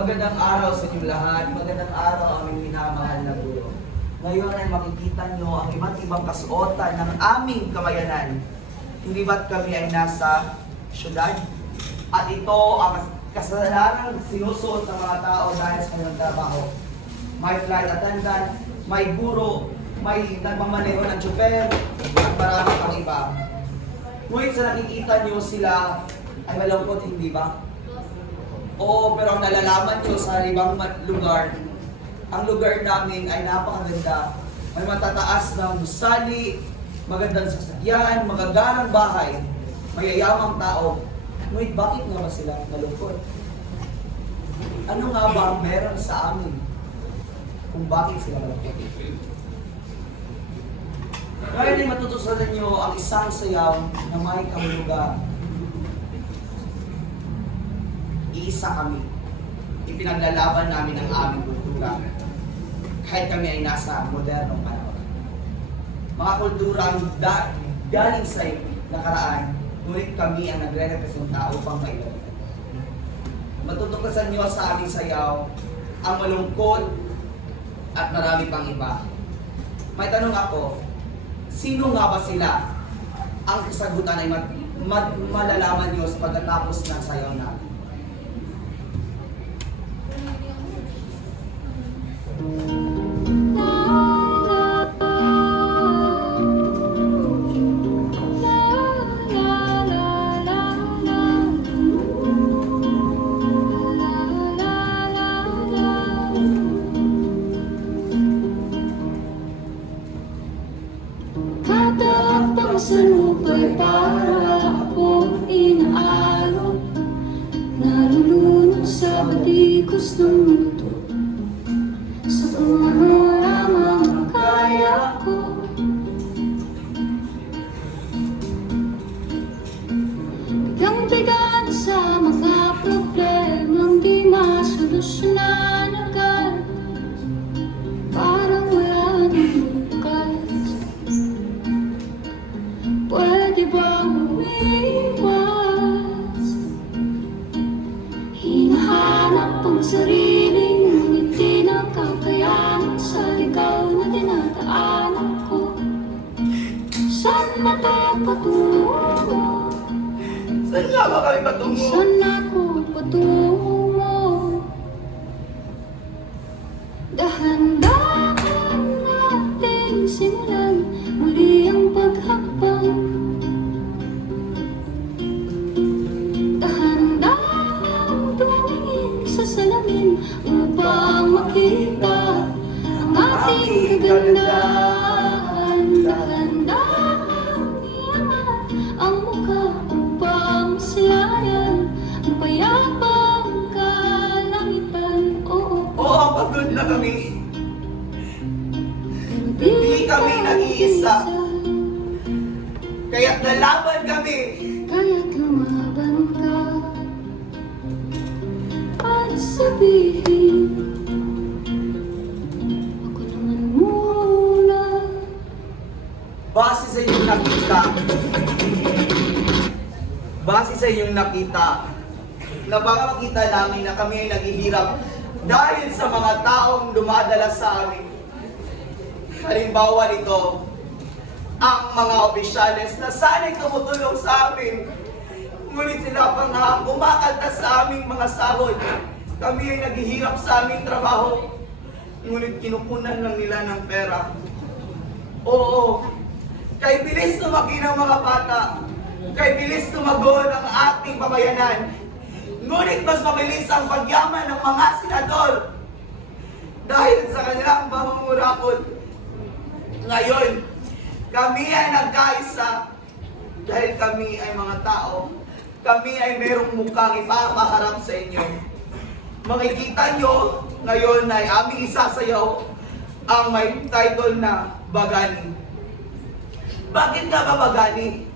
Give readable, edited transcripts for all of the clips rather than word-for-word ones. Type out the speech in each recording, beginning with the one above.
Magandang araw sa inyong lahat. Magandang araw aming minamahal na guro. Ngayon ay makikita nyo ang iba't ibang kasuotan ng aming kamayanan. Hindi ba't kami ay nasa syudad? At ito ang kasalanang sinusuot ng mga tao dahil sa kanilang trabaho. May flight attendant, may guro, may nagmamaneho ng tsuper, at marami pang iba. Ngunit sa nakikita nyo sila ay malungkot, hindi ba? Oo, pero ang nalalaman nyo sa ibang lugar, ang lugar namin ay napakaganda. May matataas na gusali, magandang sasakyan, magagarang bahay, mayayamang tao. Ngunit bakit nga ba sila malungkot? Ano nga ba ang meron sa amin kung bakit sila malungkot? Kaya din matutusalan nyo ang isang sayaw na may kahulugan. Iisa kami. Ipinaglalaban namin ang aming kultura. Kahit kami ay nasa modernong panahon. Mga kulturang galing sa nakaraan, ngunit kami ang nagre-representa upang mailaban. Matutuklasan nyo sa aming sayaw ang malungkot at marami pang iba. May tanong ako, sino nga ba sila? Ang kasagutan ay malalaman nyo sa pagkatapos ng sayaw namin. Salubay para akong inaalok, nalulunod sa batikos ng mundo. Sa kung ano lamang kaya ko, bigang-bigan sa mga problemang di masolusyonan agad. Parang wala nang bukas. Pwede bang umiwas? Hinahanap ang sariling ngunit di nakakayanan sa ligaw na dinadaanan ko. Saan na to patungo? Saan nga ba kami patungo? Saan ako patungo? Dahan-dahan natin simulan muli ang paghakbang. Dahan-dahan tumingin sa salamin upang makita ang ating kagandahan. Dahan-dahan iangat ang mukha upang masilayan ang payapang kalangitan. Oo, pagod na kami. Hindi kami nag-iisa. Kaya't lalaban kami. Kaya't lumaban ka at sabihin, ako naman muna. Base sa inyong nakita, napapakita namin na kami ay naghihirap dahil sa mga taong dumadala sa amin. Halimbawa nito, ang mga opisyales na sana'y tumutulong sa amin. Ngunit sila pa nga kumakaltas sa aming mga sahod. Kami ay naghihirap sa aming trabaho. Ngunit kinukunan lang nila ng pera. Oo, kay bilis lumaki ng mga bata. Kay bilis tumago ng ating pamayanan. Ngunit mas mabilis ang pagyaman ng mga senador. Dahil sa kanilang pamumurakot. Ngayon, kami ay nagkaisa dahil kami ay mga tao. Kami ay merong mukhang ipapaharap sa inyo. Makikita nyo, ngayon ay aming isasayaw ang may title na Bagani. Bakit nga ba Bagani?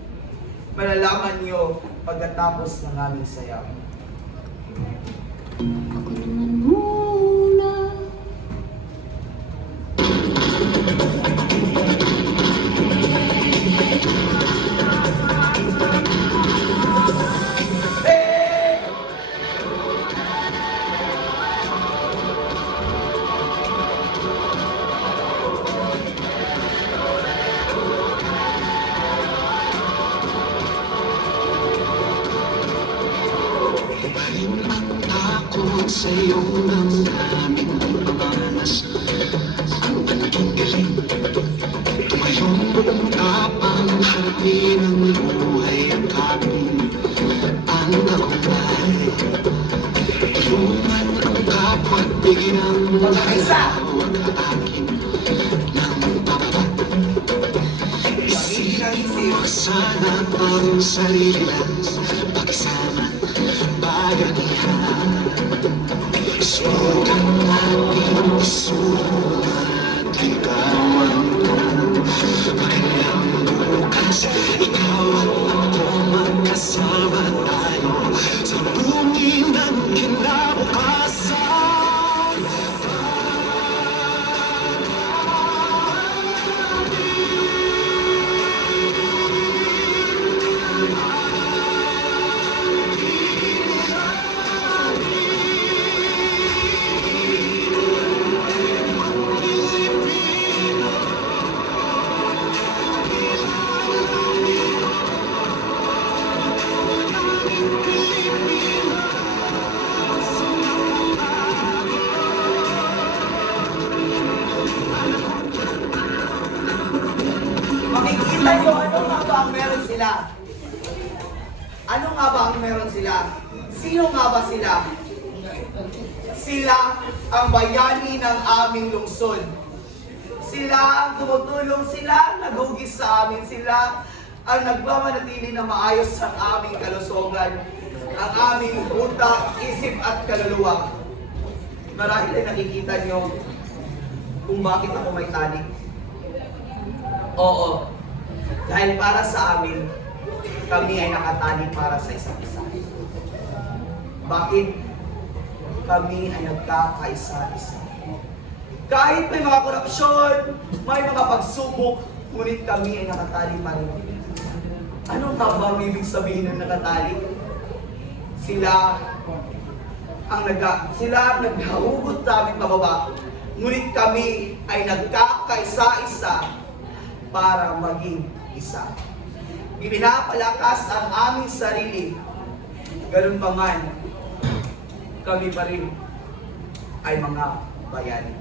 Malalaman nyo pagkatapos ng aming sayaw. Ako naman muna. Takot sa iyong damdamin mamanas ang naging galing. Tumayong buong kapang hati ng buhay ang kapin ang tagumpay. Tulungan ang kapwa't bigyan ang Magkakaisa! hawak akin ng pababa. Isip sana ang sarili lang, pagsama, bayanihan. Subukan natin isulat, ligawan ka. Magandang bukas, ikaw at ako magkasama tayo sa bungin ng kinabukasan. Makikita nyo ano nga ba ang meron sila? Ano nga ba ang meron sila? Sino nga ba sila? Sila ang bayani ng aming lungsod. Sila ang tumutulong, sila ang naghugis sa amin, sila ang nagmamanatili na maayos ang aming kalusugan, ang aming utak, isip at kaluluwa. Marahil ay nakikita nyo kung bakit ako may talik. Oo, dahil para sa amin, kami ay nakatali para sa isa't isa. Bakit? Kami ay nagkakaisa-isa. Kahit may mga korupsyon, may mga pagsubok, ngunit kami ay nakatali pa rin. Ano nga ba ang ibig sabihin ng nakatali? Sila ang naghahugot sa aming pababa, ngunit kami ay nagkakaisa-isa para maging isa. Ipinapalakas ang aming sarili. Ganun pa man, kami pa rin ay mga bayani.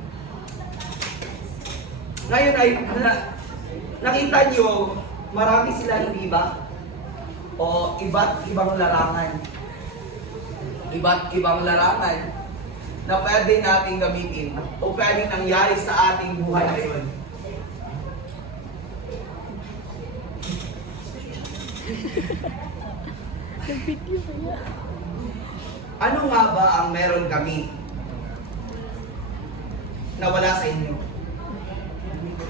Ngayon ay nakita nyo, marami sila, hindi ba? O iba't ibang larangan. Iba't ibang larangan na pwede nating gamitin o pwedeng nangyari sa ating buhay ngayon. Ano nga ba ang meron kami na wala sa inyo?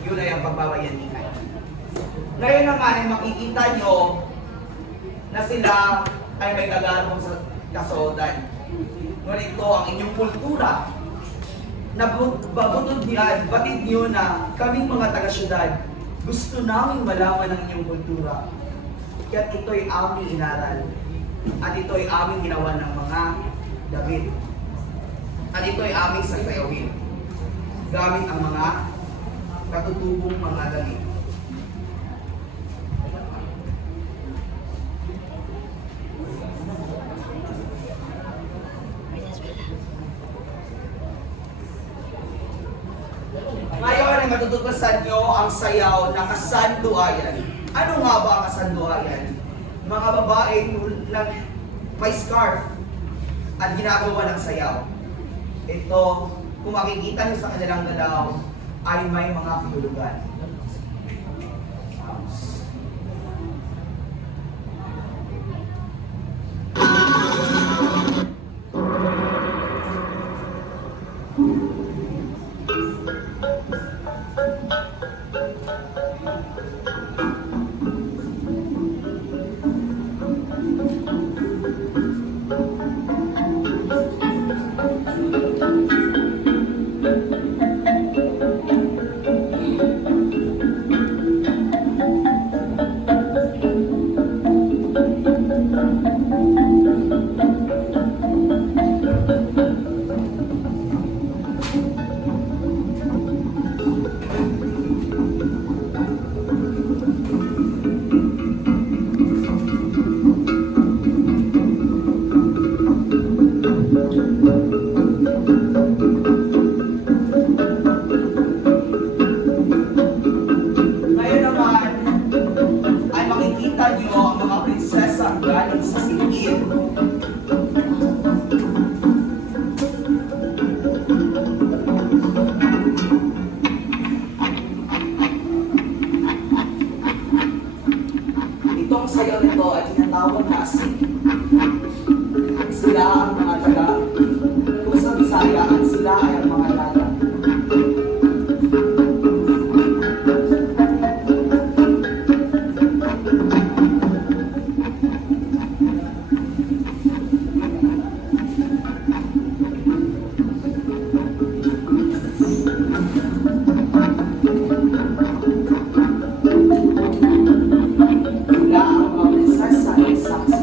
Yun ay ang pagbabayanihan. Ngayon naman ay makikita nyo na sila ay may kagarapong sa kasodan. Ngunit ito ang inyong kultura na babutod niyan, batid nyo na kaming mga taga-syudad, gusto namin malaman ang inyong kultura. Kaya't ito'y aming inaral. At ito'y aming ginawa ng mga damit. At ito'y aming saysayawin. Gamit ang mga katutubong mga damit. Ngayon ay matutuklasan nyo ang sayaw na kasanduayan. Ano nga ba ang kasanduayan? Mga babae may scarf at ginagawa ng sayaw. Ito, kung makikita nyo sa kanilang galaw, ay may mga kahulugan. mga taga. Kung sa Bisaya, ang sila ay ang mga lala. Sila ang mga prinsesa ay saksi.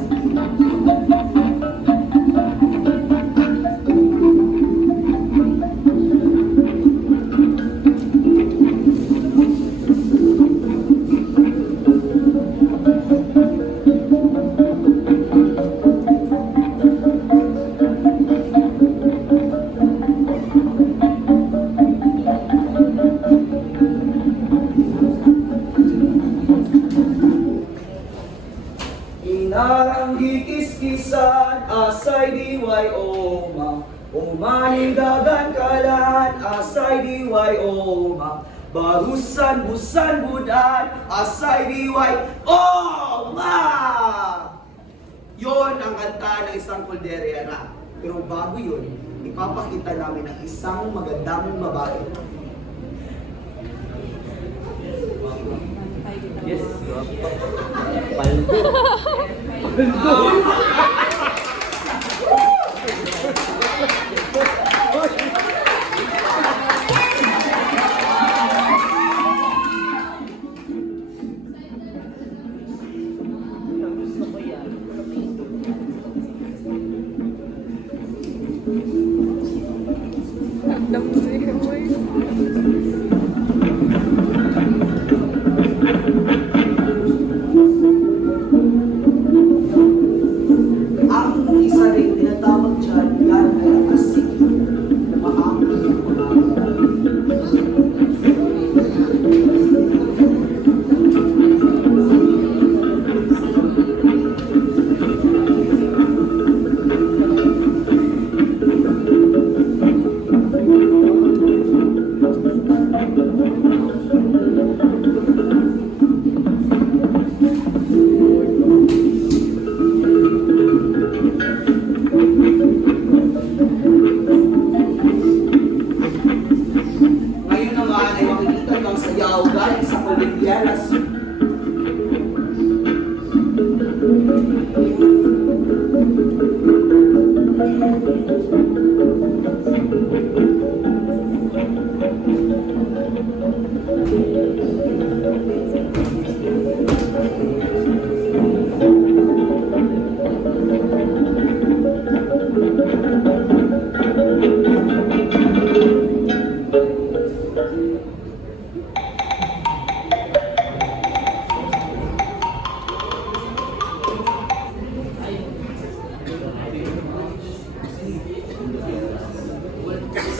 Inarang gikis-kisan, asay diway oma. Umanigagan kalan, asay diway oma. Barusan busan budan, asay diway oma. Yon ang kanta ng isang kolderyera. Pero bago yun, ipapakita namin ang isang magandang babae. Yes. Paldo. Ang isa rin tinatawag dyan, yan ay ang asik. Maaming mga Ngayon naman ay makikita niyo ang sayaw galing sa Colombianas.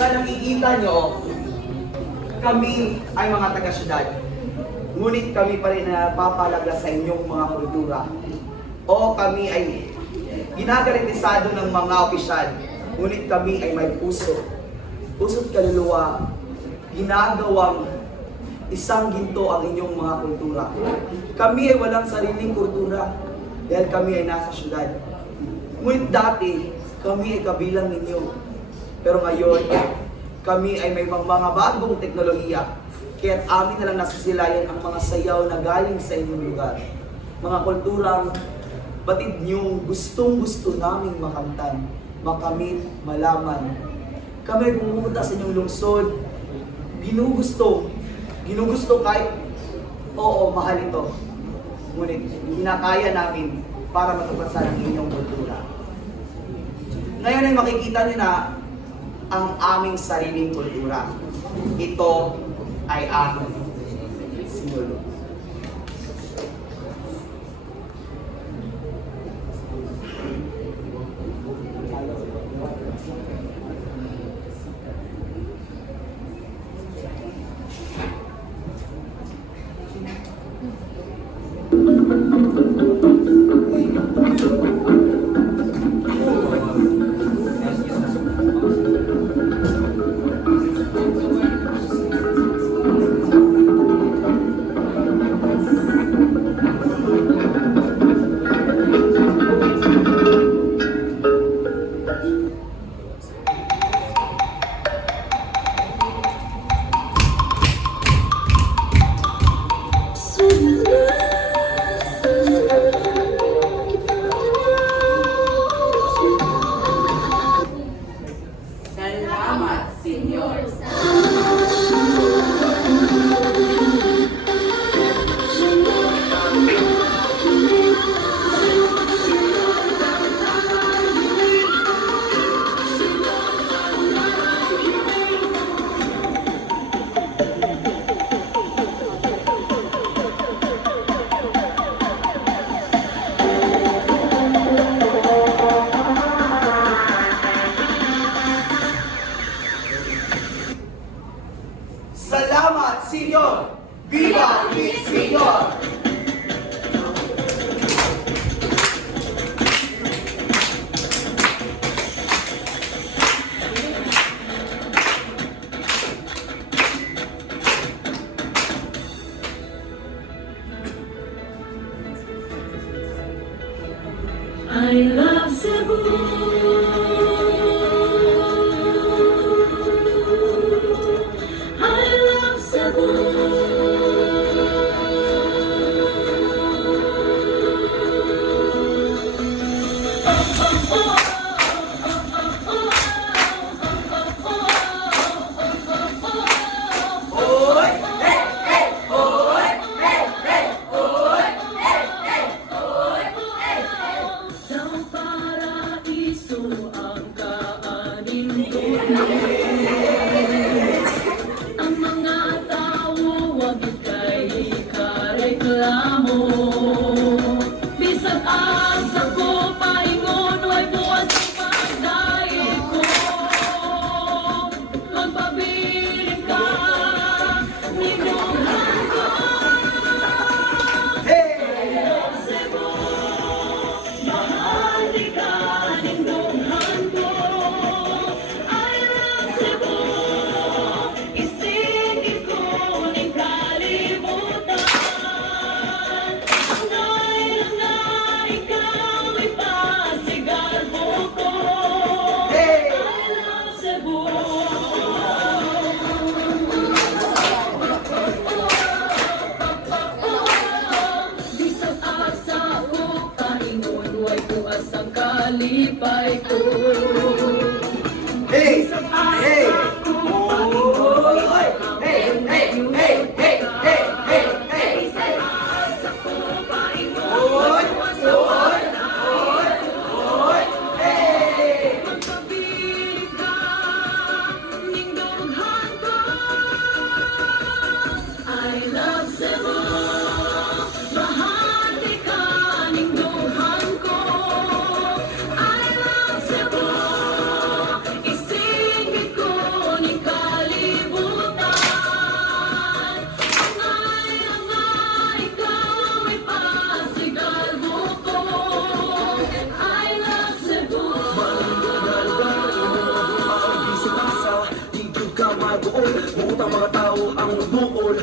Sa nakikita nyo, kami ay mga taga-syudad. Ngunit kami pa rin napapalaga sa inyong mga kultura. O kami ay ginagaritisado ng mga opisyal. Ngunit kami ay may puso. Puso't kaluluwa. Ginagawang isang ginto ang inyong mga kultura. Kami ay walang sariling kultura dahil kami ay nasa syudad. Ngunit dati, kami ay kabilang ninyo. Pero ngayon, kami ay may mga bagong teknolohiya. Kaya't amin na lang nasisilayan ang mga sayaw na galing sa inyong lugar. Mga kulturang batid niyong gustong-gusto naming makamtan, makamit, malaman. Kami ay pumunta sa inyong lungsod, ginugusto kahit oo, mahal ito. Ngunit hinakaya namin para matuklasan ang inyong kultura. Ngayon ay makikita niyo na ang aming sariling kultura. Ito ay ang sinulo. Salamat, Senyor! Viva mi Senyor! I love Cebu. I love Cebu. Oy! Hey! Hey! Oy! Hey! Hey! Oy! Hey! Hey! Oy! Hey! Hey! Sa paraiso ang kaaning ang mga tao wag kay kareklamo. Bisag asa ko paingon way buwas sa pagdaig ko. Magpabilin ka, minuhan ko. Hey! Cebu, mahal di ka nindunghan ko. I love Cebu, isingin ko ning kalibutan. Angay ikaw ipasigar mo ko. Hey! I love Cebu. Bisag asa ko kaingon way buwas ang kalipay ko. Hey! Hey! Oy! Hey! Hey! Hey! Hey! Hey! Hey! Hey! Bisag asa ko kaingon Oy! Oy! Oy! Oy! Hey! magpabilin ka ning dughan ko. I love Cebu, bahati ka ning dughan ko. I love Cebu, isingit ko ning kalibutan. Angay ikaw ipasigal mo ko. I love Cebu. Bisig asa, di gyud ka maguol. Buot ang mga tao ang buol.